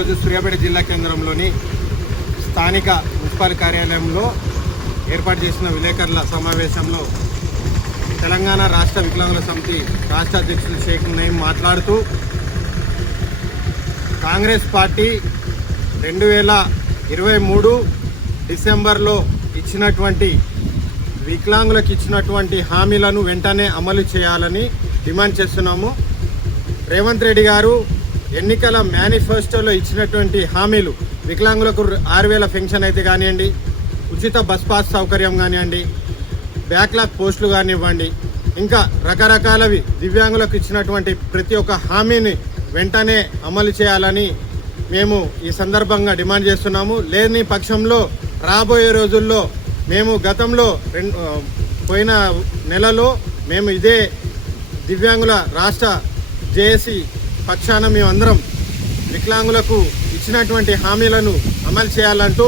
ఈరోజు సూర్యాపేట జిల్లా కేంద్రంలోని స్థానిక మున్సిపల్ కార్యాలయంలో ఏర్పాటు చేసిన విలేకరుల సమావేశంలో తెలంగాణ రాష్ట్ర వికలాంగుల సమితి రాష్ట్ర అధ్యక్షులు షేక్ నయీం మాట్లాడుతూ కాంగ్రెస్ పార్టీ 2023 డిసెంబర్లో ఇచ్చినటువంటి వికలాంగులకు ఇచ్చినటువంటి హామీలను వెంటనే అమలు చేయాలని డిమాండ్ చేస్తున్నాము. రేవంత్ రెడ్డి గారు ఎన్నికల మేనిఫెస్టోలో ఇచ్చినటువంటి హామీలు వికలాంగులకు 6,000 పెన్షన్ అయితే కానివ్వండి, ఉచిత బస్ పాస్ సౌకర్యం కానివ్వండి, బ్యాక్లాగ్ పోస్టులు కానివ్వండి, ఇంకా రకరకాలవి దివ్యాంగులకు ఇచ్చినటువంటి ప్రతి ఒక్క హామీని వెంటనే అమలు చేయాలని మేము ఈ సందర్భంగా డిమాండ్ చేస్తున్నాము. లేని పక్షంలో రాబోయే రోజుల్లో మేము గతంలో పోయిన నెలలో మేము ఇదే దివ్యాంగుల రాష్ట్ర జేఏసీ పక్షాన మేమందరం వికలాంగులకు ఇచ్చినటువంటి హామీలను అమలు చేయాలంటూ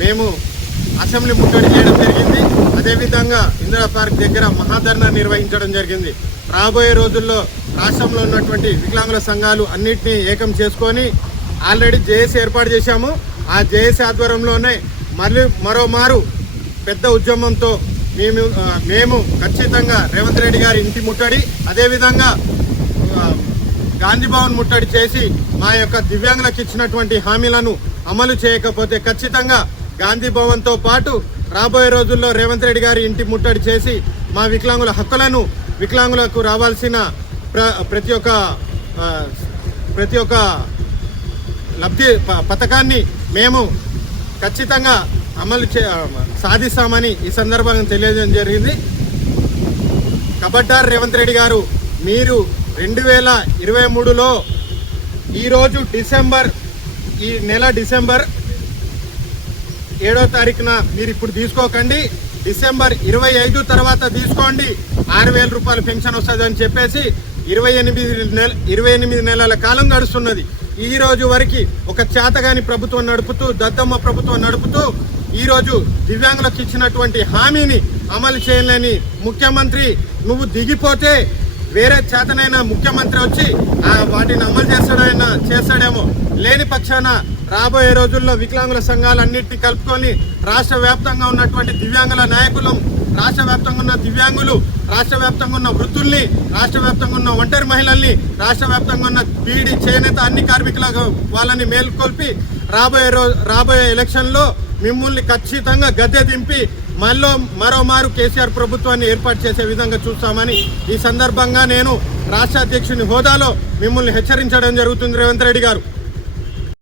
మేము అసెంబ్లీ ముట్టడి చేయడం జరిగింది. అదేవిధంగా ఇందిరా పార్క్ దగ్గర మహాధర్నా నిర్వహించడం జరిగింది. రాబోయే రోజుల్లో రాష్ట్రంలో ఉన్నటువంటి వికలాంగుల సంఘాలు అన్నింటినీ ఏకం చేసుకొని ఆల్రెడీ జేఏసీ ఏర్పాటు చేశాము. ఆ జేఏసీ ఆధ్వర్యంలోనే మరోమారు పెద్ద ఉద్యమంతో మేము ఖచ్చితంగా రేవంత్ రెడ్డి గారి ఇంటి ముట్టడి, అదేవిధంగా గాంధీ భవన్ ముట్టడి చేసి మా యొక్క దివ్యాంగులకు ఇచ్చినటువంటి హామీలను అమలు చేయకపోతే ఖచ్చితంగా గాంధీ భవన్తో పాటు రాబోయే రోజుల్లో రేవంత్ రెడ్డి గారి ఇంటి ముట్టడి చేసి మా వికలాంగుల హక్కులను, వికలాంగులకు రావాల్సిన ప్రతి ఒక్క లబ్ధి పథకాన్ని మేము ఖచ్చితంగా సాధిస్తామని ఈ సందర్భంగా తెలియజేయడం జరిగింది. కబడ్డార్ రేవంత్ రెడ్డి గారు, మీరు 2023లో ఈరోజు ఈ నెల డిసెంబర్ 7వ తారీఖున మీరు ఇప్పుడు తీసుకోకండి, డిసెంబర్ 25 తర్వాత తీసుకోండి, 6,000 రూపాయల పెన్షన్ వస్తుందని చెప్పేసి 28 నెలల కాలం గడుస్తున్నది. ఈ రోజు వరకు ఒక చేతగాని ప్రభుత్వం నడుపుతూ, దద్దమ్మ ప్రభుత్వం నడుపుతూ ఈరోజు దివ్యాంగులకు ఇచ్చినటువంటి హామీని అమలు చేయలేని ముఖ్యమంత్రి, నువ్వు దిగిపోతే వేరే చేతనైన ముఖ్యమంత్రి వచ్చి వాటిని అమలు చేస్తాడేమో. లేని పక్షాన రాబోయే రోజుల్లో వికలాంగుల సంఘాలన్నింటినీ కలుపుకొని రాష్ట్ర వ్యాప్తంగా ఉన్నటువంటి దివ్యాంగుల నాయకులం, రాష్ట్ర వ్యాప్తంగా ఉన్న దివ్యాంగులు, రాష్ట్ర వ్యాప్తంగా ఉన్న వృద్ధుల్ని, రాష్ట్ర వ్యాప్తంగా ఉన్న ఒంటరి మహిళల్ని, రాష్ట్ర వ్యాప్తంగా ఉన్న బీడీ, చేనేత అన్ని కార్మికుల వాళ్ళని మేల్కొల్పి రాబోయే ఎలక్షన్లో మిమ్మల్ని ఖచ్చితంగా గద్దె దింపి మరోమారు కేసీఆర్ ప్రభుత్వాన్ని ఏర్పాటు చేసే విధంగా చూస్తామని ఈ సందర్భంగా నేను రాష్ట్ర అధ్యక్షుని హోదాలో మిమ్మల్ని హెచ్చరించడం జరుగుతుంది. రేవంత్ రెడ్డి గారు,